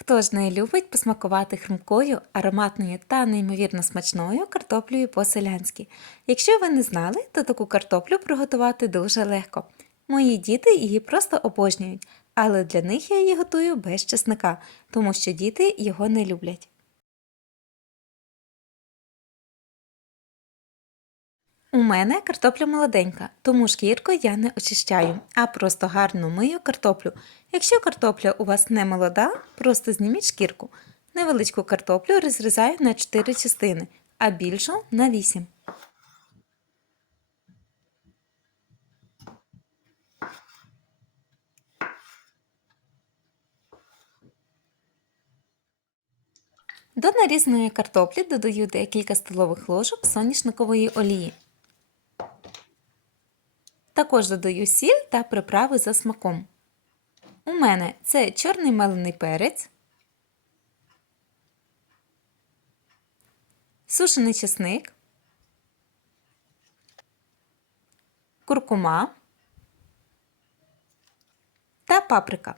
Хто ж не любить посмакувати хрумкою, ароматною та неймовірно смачною картоплею по-селянськи? Якщо ви не знали, то таку картоплю приготувати дуже легко. Мої діти її просто обожнюють, але для них я її готую без чесника, тому що діти його не люблять. У мене картопля молоденька, тому шкірку я не очищаю, а просто гарно мию картоплю. Якщо картопля у вас не молода, просто зніміть шкірку. Невеличку картоплю розрізаю на 4 частини, а більшу на 8. До нарізаної картоплі додаю декілька столових ложок соняшникової олії. Також додаю сіль та приправи за смаком. У мене це чорний мелений перець, сушений чесник, куркума та паприка.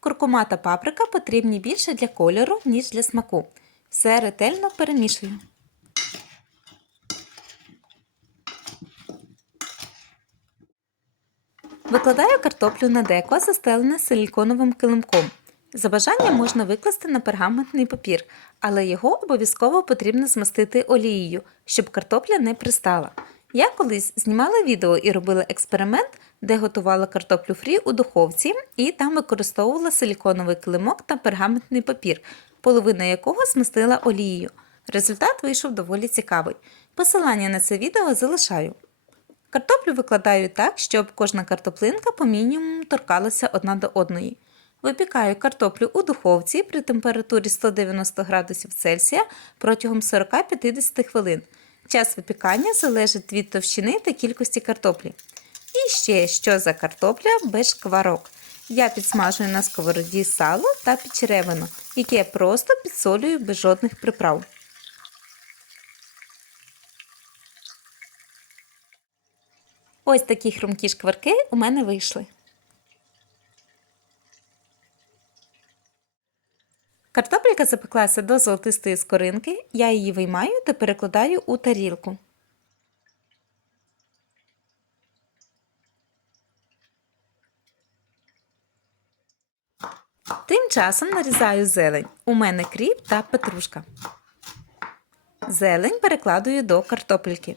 Куркума та паприка потрібні більше для кольору, ніж для смаку. Все ретельно перемішую. Викладаю картоплю на деко, застелене силіконовим килимком. За бажанням можна викласти на пергаментний папір, але його обов'язково потрібно змастити олією, щоб картопля не пристала. Я колись знімала відео і робила експеримент, де готувала картоплю фрі у духовці і там використовувала силіконовий килимок та пергаментний папір, половина якого змастила олією. Результат вийшов доволі цікавий. Посилання на це відео залишаю. Картоплю викладаю так, щоб кожна картоплинка по мінімуму торкалася одна до одної. Випікаю картоплю у духовці при температурі 190 градусів Цельсія протягом 40-50 хвилин. Час випікання залежить від товщини та кількості картоплі. І ще що за картопля без шкварок. Я підсмажую на сковороді сало та підчеревину, яке просто підсолюю без жодних приправ. Ось такі хрумкі шкварки у мене вийшли. Картопелька запеклася до золотистої скоринки, я її виймаю та перекладаю у тарілку. Тим часом нарізаю зелень. У мене кріп та петрушка. Зелень перекладую до картопельки.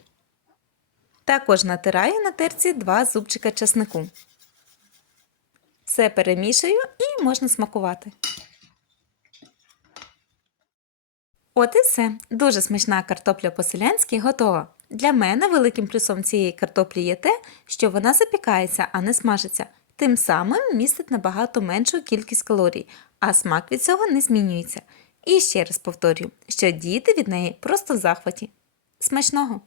Також натираю на терці 2 зубчика чеснику. Все перемішую і можна смакувати. От і все. Дуже смачна картопля по-селянськи готова. Для мене великим плюсом цієї картоплі є те, що вона запікається, а не смажиться. Тим самим містить набагато меншу кількість калорій, а смак від цього не змінюється. І ще раз повторюю, що діти від неї просто в захваті. Смачного!